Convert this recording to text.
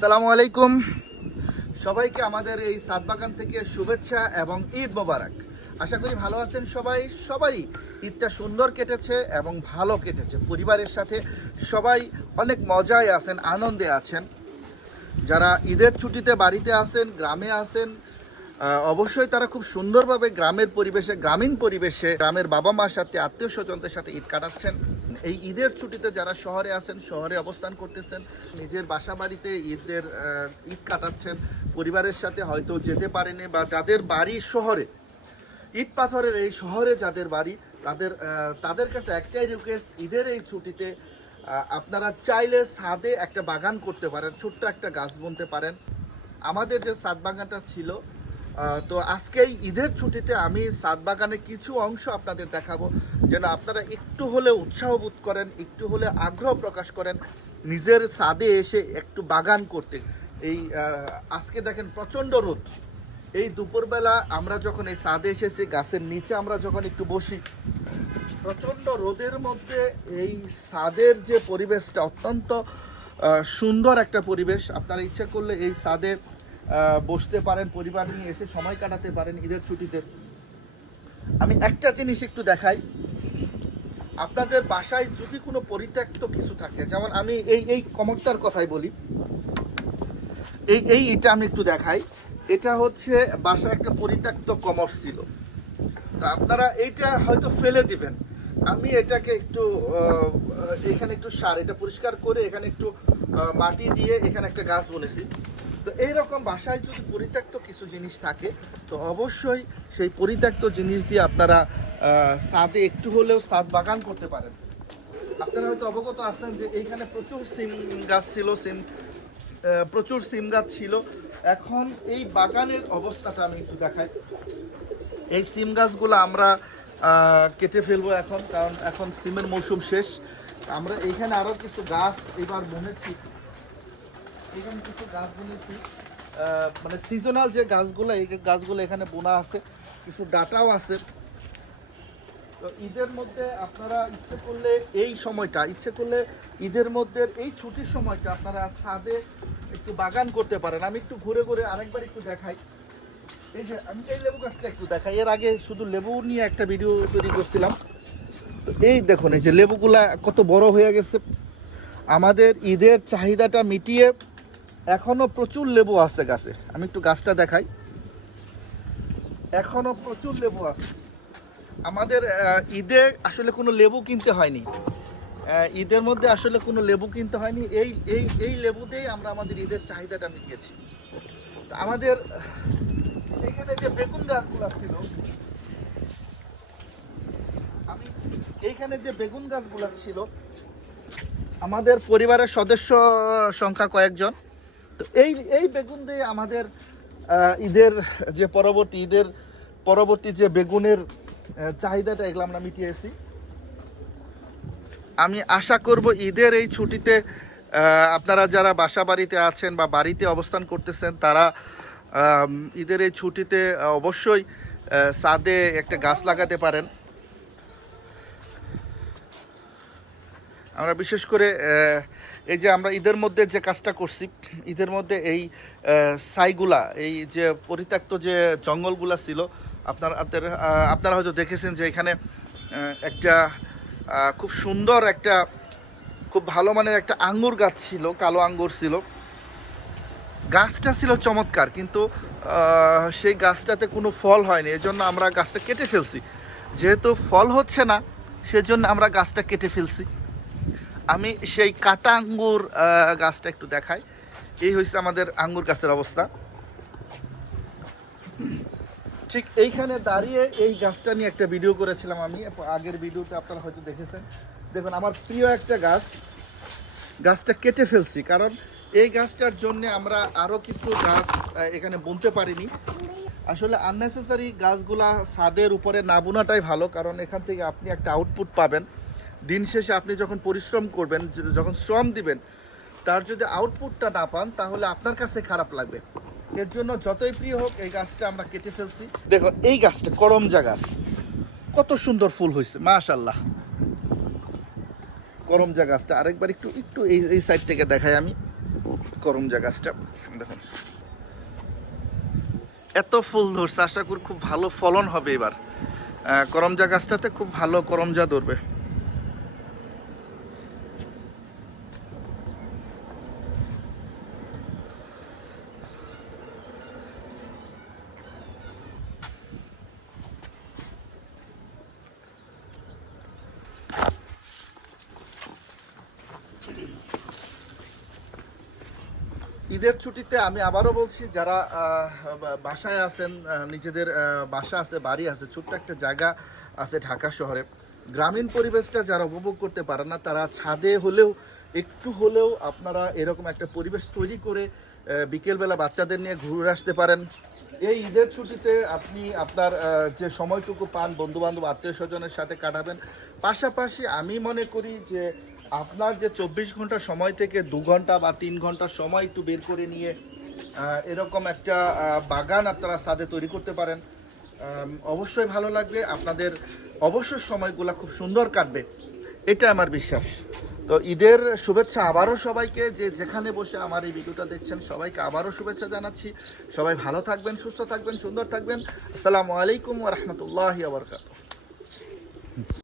আসসালামু আলাইকুম সবাইকে আমাদের এই সাদ বাগান থেকে শুভেচ্ছা এবং ঈদ মোবারক। আশা করি ভালো আছেন সবারই ঈদটা সুন্দর কেটেছে এবং ভালো কেটেছে। পরিবারের সাথে সবাই অনেক মজায় আছেন, আনন্দে আছেন। যারা ঈদের ছুটিতে বাড়িতে আছেন, গ্রামে আছেন, অবশ্যই তারা খুব সুন্দরভাবে গ্রামীণ পরিবেশে গ্রামের বাবা মার সাথে, আত্মীয় স্বজনদের সাথে ঈদ কাটাচ্ছেন। এই ঈদের ছুটিতে যারা শহরে আছেন, শহরে অবস্থান করতেছেন, নিজের বাসা বাড়িতে ঈদ কাটাচ্ছেন, পরিবারের সাথে হয়তো যেতে পারেনি, বা যাদের বাড়ি শহরে, ইট পাথরের এই শহরে যাদের বাড়ি, তাদের কাছে একটাই রিকোয়েস্ট, ঈদের এই ছুটিতে আপনারা চাইলে ছাদে একটা বাগান করতে পারেন, ছোট্ট একটা গাছ বুনতে পারেন। আমাদের যে ছাদ বাগানটা ছিল, তো আজকেই ঈদের ছুটিতে আমি ছাদ বাগানের কিছু অংশ আপনাদের দেখাবো, যেন আপনারা একটু হলে উৎসাহ বোধ করেন, একটু হলে আগ্রহ প্রকাশ করেন নিজের ছাদে এসে একটু বাগান করতে। আজকে দেখেন প্রচণ্ড রোদ, এই দুপুরবেলা আমরা যখন এই ছাদে এসেছি, গাছের নিচে আমরা যখন একটু বসি, প্রচণ্ড রোদের মধ্যে এই ছাদের যে পরিবেশটা অত্যন্ত সুন্দর একটা পরিবেশ। আপনারা ইচ্ছা করলে এই ছাদে বসতে পারেন, পরিবার নিয়ে এসে সময় কাটাতে পারেন ঈদের ছুটিতে। আমি একটা জিনিস একটু দেখাই, আপনাদের বাসায় যদি কোনো পরিত্যক্ত কিছু থাকে, যেমন আমি এই কমরটার কথাই বলি, এটা আমি একটু দেখাই। এটা হচ্ছে বাসায় একটা পরিত্যক্ত কমর ছিল, তো আপনারা এইটা হয়তো ফেলে দিবেন। আমি এটাকে একটু এখানে একটু এটা পরিষ্কার করে এখানে একটু মাটি দিয়ে এখানে একটা গাছ বনেছি। তো এইরকম বাসায় যদি পরিত্যক্ত কিছু জিনিস থাকে, তো অবশ্যই সেই পরিত্যক্ত জিনিস দিয়ে আপনারা ছাদে একটু হলেও ছাদ বাগান করতে পারেন। আপনারা হয়তো অবগত আছেন যে এইখানে প্রচুর সিম গাছ ছিল। এখন এই বাগানের অবস্থাটা আমি একটু দেখাই। এই সিম গাছগুলো আমরা কেটে ফেলবো এখন, কারণ এখন সিমের মৌসুম শেষ। আমরা এইখানে আরও কিছু গাছ এবার বুনেছি, এখানে কিছু গাছ বুনেছি, মানে সিজনাল যে গাছগুলো, এই গাছগুলো এখানে বোনা আছে, কিছু ডাটাও আছে। তো ঈদের মধ্যে আপনারা ইচ্ছে করলে ঈদের মধ্যে এই ছুটির সময়টা আপনারা ছাদে একটু বাগান করতে পারেন। আমি একটু ঘুরে ঘুরে আরেকবার একটু দেখাই। এই যে আমি এই লেবু গাছটা একটু দেখাই। এর আগে শুধু লেবু নিয়ে একটা ভিডিও তৈরি করছিলাম। এই দেখুন, এই যে লেবুগুলা কত বড় হয়ে গেছে। আমাদের ঈদের চাহিদাটা মিটিয়ে এখনো প্রচুর লেবু আছে গাছে। আমি একটু গাছটা দেখাই, এখনো প্রচুর লেবু আছে। আমাদের ঈদে আসলে কোনো লেবু কিনতে হয়নি, ঈদের মধ্যে আসলে কোনো লেবু কিনতে হয়নি। এই লেবু দিয়েই আমরা আমাদের ঈদের চাহিদাটা মিটিয়েছি। তো আমাদের এখানে যে বেগুন গাছগুলো ছিল, আমাদের পরিবারের সদস্য সংখ্যা কয়েকজন। তো এই বেগুন দিয়ে আমাদের ঈদের পরবর্তী যে বেগুনের চাহিদাটা, এগুলো আমরা মিটিয়েছি। আমি আশা করব ঈদের এই ছুটিতে আপনারা যারা বাসা বাড়িতে আছেন বা বাড়িতে অবস্থান করতেছেন, তারা ঈদের এই ছুটিতে অবশ্যই ছাদে একটা গাছ লাগাতে পারেন। আমরা বিশেষ করে এই যে আমরা ঈদের মধ্যে যে কাজটা করছি, ঈদের মধ্যে এই ছাইগুলা, এই যে পরিত্যক্ত যে জঙ্গলগুলা ছিল, আপনারা হয়তো দেখেছেন যে এখানে একটা খুব সুন্দর একটা, খুব ভালো মানের একটা আঙ্গুর গাছ ছিল, কালো আঙ্গুর ছিল। গাছটা ছিল চমৎকার, কিন্তু সেই গাছটাতে কোনো ফল হয়নি, এজন্য আমরা গাছটা কেটে ফেলছি। যেহেতু ফল হচ্ছে না, সেজন্য আমরা গাছটা কেটে ফেলছি। আমি সেই কাটা আঙ্গুর গাছটা একটু দেখাই। এই হয়েছে আমাদের আঙ্গুর গাছের অবস্থা। ঠিক এইখানে দাঁড়িয়ে এই গাছটা নিয়ে একটা ভিডিও করেছিলাম আমি, আগের ভিডিওতে আপনারা হয়তো দেখেছেন। দেখুন, আমার প্রিয় একটা গাছটা কেটে ফেলছি, কারণ এই গাছটার জন্য আমরা আরও কিছু গাছ এখানে বুনতে পারিনি। আসলে আননেসেসারি গাছগুলা ছাদের উপরে না বোনাটাই ভালো, কারণ এখান থেকে আপনি একটা আউটপুট পাবেন। দিন শেষে আপনি যখন পরিশ্রম করবেন, যখন শ্রম দিবেন, তার যদি আউটপুটটা না পান, তাহলে আপনার কাছে খারাপ লাগবে। এর জন্য যতই প্রিয় হোক, এই গাছটা আমরা কেটে ফেলছি। দেখুন, এই গাছটা করমজা গাছ, কত সুন্দর ফুল হয়েছে, মাশাআল্লাহ। করমজা গাছটা আরেকবার একটু এই সাইড থেকে দেখাই আমি। করমজা গাছটা দেখুন এত ফুল ধরছে, আশা করি খুব ভালো ফলন হবে এবার। করমজা গাছটাতে খুব ভালো করমজা ধরবে। ঈদের ছুটিতে আমি আবারও বলছি, যারা বাসায় আছেন, নিজেদের বাসা আছে, বাড়ি আছে, ছোট্ট একটা জায়গা আছে ঢাকা শহরে, গ্রামীণ পরিবেশটা যারা উপভোগ করতে পারে না, তারা ছাদে হলেও একটু হলেও আপনারা এরকম একটা পরিবেশ তৈরি করে বিকেলবেলা বাচ্চাদের নিয়ে ঘুরে আসতে পারেন। এই ঈদের ছুটিতে আপনি আপনার যে সময়টুকু পান বন্ধুবান্ধব আত্মীয় স্বজনের সাথে কাটাবেন। পাশাপাশি আমি মনে করি যে আপনার যে 24 ঘন্টা সময় থেকে 2 ঘন্টা বা 3 ঘন্টা সময় একটু বের করে নিয়ে এরকম একটা বাগান আপনারা ছাদে তৈরি করতে পারেন। অবশ্যই ভালো লাগবে আপনাদের, অবশ্যই সময়গুলো খুব সুন্দর কাটবে, এটা আমার বিশ্বাস। তো ঈদের শুভেচ্ছা আবারও সবাইকে, যে যেখানে বসে আমার এই ভিডিওটা দেখছেন সবাইকে আবারও শুভেচ্ছা জানাচ্ছি। সবাই ভালো থাকবেন, সুস্থ থাকবেন, সুন্দর থাকবেন। আসসালামু আলাইকুম ওয়া রাহমাতুল্লাহি ওয়া বারাকাতুহু।